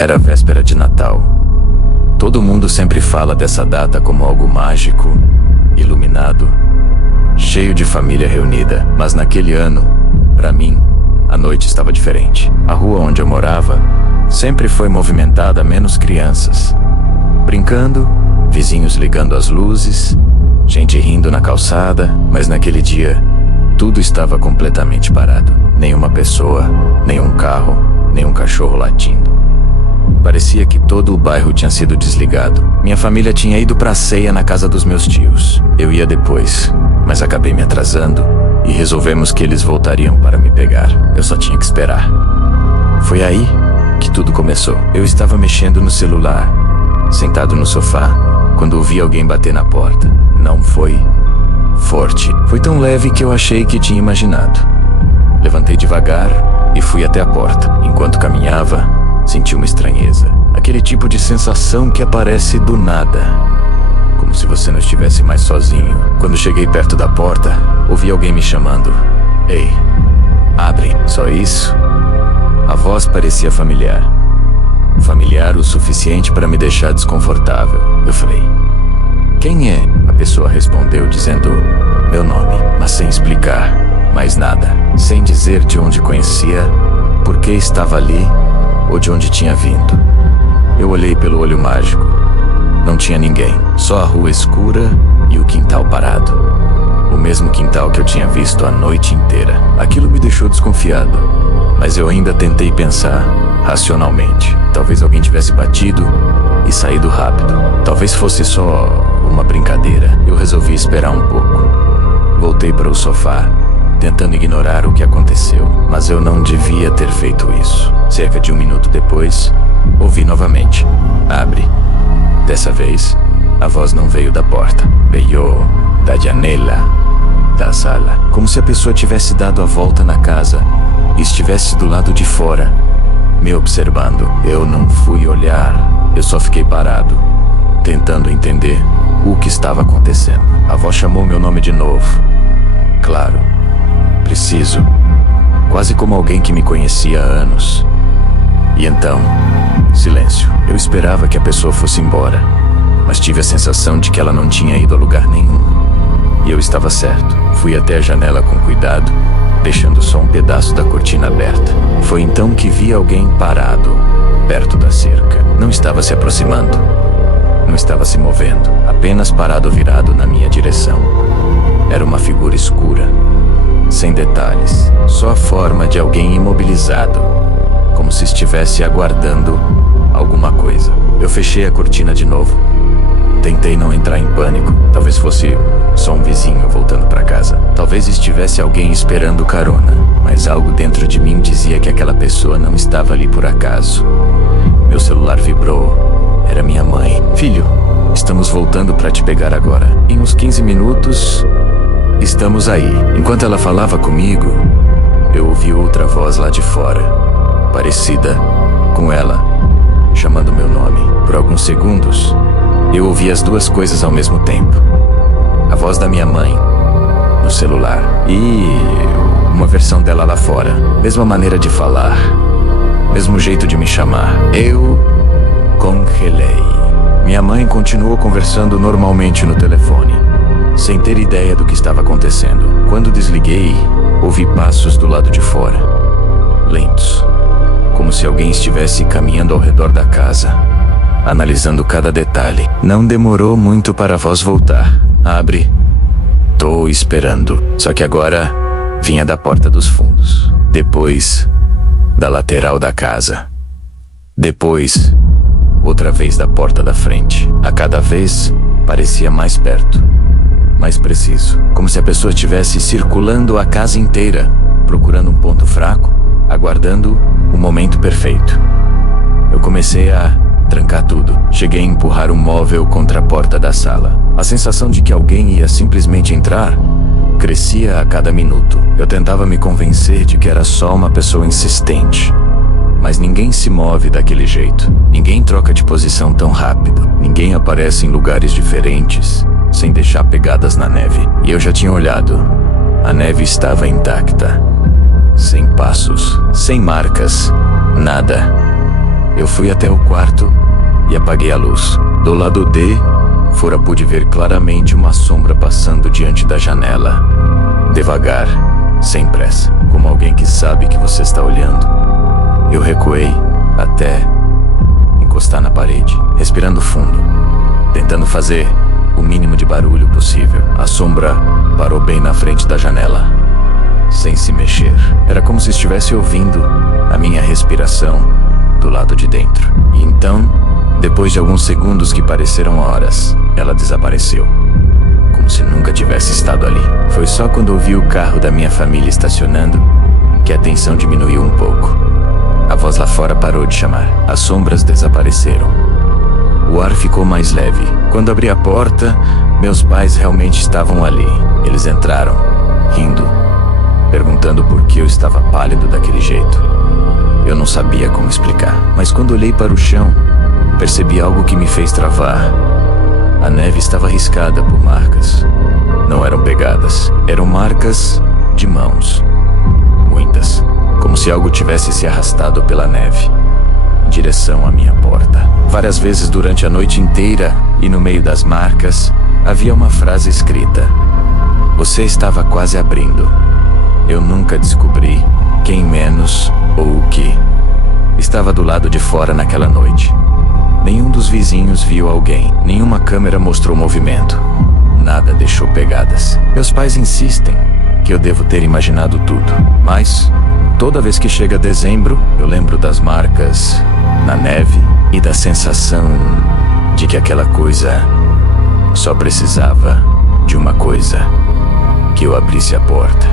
Era véspera de Natal. Todo mundo sempre fala dessa data como algo mágico, iluminado, cheio de família reunida. Mas naquele ano, pra mim, a noite estava diferente. A rua onde eu morava sempre foi movimentada, menos crianças brincando, vizinhos ligando as luzes, gente rindo na calçada. Mas naquele dia, tudo estava completamente parado. Nenhuma pessoa, nenhum carro, nenhum cachorro latindo. Parecia que todo o bairro tinha sido desligado. Minha família tinha ido pra ceia na casa dos meus tios. Eu ia depois, mas acabei me atrasando e resolvemos que eles voltariam para me pegar. Eu só tinha que esperar. Foi aí que tudo começou. Eu estava mexendo no celular, sentado no sofá, quando ouvi alguém bater na porta. Não foi forte. Foi tão leve que eu achei que tinha imaginado. Levantei devagar e fui até a porta. Enquanto caminhava, senti uma estranheza. Aquele tipo de sensação que aparece do nada, como se você não estivesse mais sozinho. Quando cheguei perto da porta, ouvi alguém me chamando. Ei, abre. Só isso? A voz parecia familiar. Familiar o suficiente para me deixar desconfortável. Eu falei, quem é? A pessoa respondeu dizendo meu nome, mas sem explicar mais nada. Sem dizer de onde conhecia, por que estava ali ou de onde tinha vindo. Eu olhei pelo olho mágico. Não tinha ninguém, só a rua escura e o quintal parado. O mesmo quintal que eu tinha visto a noite inteira. Aquilo me deixou desconfiado, mas eu ainda tentei pensar racionalmente. Talvez alguém tivesse batido e saído rápido. Talvez fosse só uma brincadeira. Eu resolvi esperar um pouco. Voltei para o sofá, tentando ignorar o que aconteceu, mas eu não devia ter feito isso. Cerca de 1 minuto depois, ouvi novamente. Abre. Dessa vez, a voz não veio da porta. Veio da janela da sala. Como se a pessoa tivesse dado a volta na casa e estivesse do lado de fora, me observando. Eu não fui olhar. Eu só fiquei parado, tentando entender o que estava acontecendo. A voz chamou meu nome de novo. Claro. Preciso. Quase como alguém que me conhecia há anos. E então, silêncio. Eu esperava que a pessoa fosse embora, mas tive a sensação de que ela não tinha ido a lugar nenhum. E eu estava certo. Fui até a janela com cuidado, deixando só um pedaço da cortina aberta. Foi então que vi alguém parado, perto da cerca. Não estava se aproximando, não estava se movendo, apenas parado virado na minha direção. Era uma figura escura, sem detalhes, só a forma de alguém imobilizado, como se estivesse aguardando alguma coisa. Eu fechei a cortina de novo. Tentei não entrar em pânico. Talvez fosse só um vizinho voltando para casa. Talvez estivesse alguém esperando carona. Mas algo dentro de mim dizia que aquela pessoa não estava ali por acaso. Meu celular vibrou. Era minha mãe. Filho, estamos voltando para te pegar agora. Em uns 15 minutos... estamos aí. Enquanto ela falava comigo, eu ouvi outra voz lá de fora, parecida com ela, chamando meu nome. Por alguns segundos, eu ouvi as duas coisas ao mesmo tempo. A voz da minha mãe, no celular, e uma versão dela lá fora. Mesma maneira de falar, mesmo jeito de me chamar. Eu congelei. Minha mãe continuou conversando normalmente no telefone, sem ter ideia do que estava acontecendo. Quando desliguei, ouvi passos do lado de fora, lentos, como se alguém estivesse caminhando ao redor da casa, analisando cada detalhe. Não demorou muito para a voz voltar. Abre. Tô esperando. Só que agora vinha da porta dos fundos. Depois, da lateral da casa. Depois, outra vez da porta da frente. A cada vez, parecia mais perto, mais preciso, como se a pessoa estivesse circulando a casa inteira, procurando um ponto fraco, aguardando o momento perfeito. Eu comecei a trancar tudo. Cheguei a empurrar um móvel contra a porta da sala. A sensação de que alguém ia simplesmente entrar crescia a cada minuto. Eu tentava me convencer de que era só uma pessoa insistente. Mas ninguém se move daquele jeito. Ninguém troca de posição tão rápido. Ninguém aparece em lugares diferentes sem deixar pegadas na neve. E eu já tinha olhado. A neve estava intacta. Sem passos, sem marcas, nada. Eu fui até o quarto e apaguei a luz. Do lado D, fora pude ver claramente uma sombra passando diante da janela. Devagar, sem pressa, como alguém que sabe que você está olhando. Eu recuei até encostar na parede, respirando fundo, tentando fazer o mínimo de barulho possível. A sombra parou bem na frente da janela, sem se mexer. Era como se estivesse ouvindo a minha respiração do lado de dentro. E então, depois de alguns segundos que pareceram horas, ela desapareceu, como se nunca tivesse estado ali. Foi só quando ouvi o carro da minha família estacionando que a tensão diminuiu um pouco. A voz lá fora parou de chamar. As sombras desapareceram. O ar ficou mais leve. Quando abri a porta, meus pais realmente estavam ali. Eles entraram, rindo, perguntando por que eu estava pálido daquele jeito. Eu não sabia como explicar, mas quando olhei para o chão, percebi algo que me fez travar. A neve estava riscada por marcas. Não eram pegadas, eram marcas de mãos. Muitas, como se algo tivesse se arrastado pela neve em direção à minha porta. Várias vezes durante a noite inteira, e no meio das marcas, havia uma frase escrita: "Você estava quase abrindo." Eu nunca descobri quem menos ou o que estava do lado de fora naquela noite. Nenhum dos vizinhos viu alguém, nenhuma câmera mostrou movimento, nada deixou pegadas. Meus pais insistem que eu devo ter imaginado tudo, mas toda vez que chega dezembro, eu lembro das marcas na neve e da sensação de que aquela coisa só precisava de uma coisa: que eu abrisse a porta.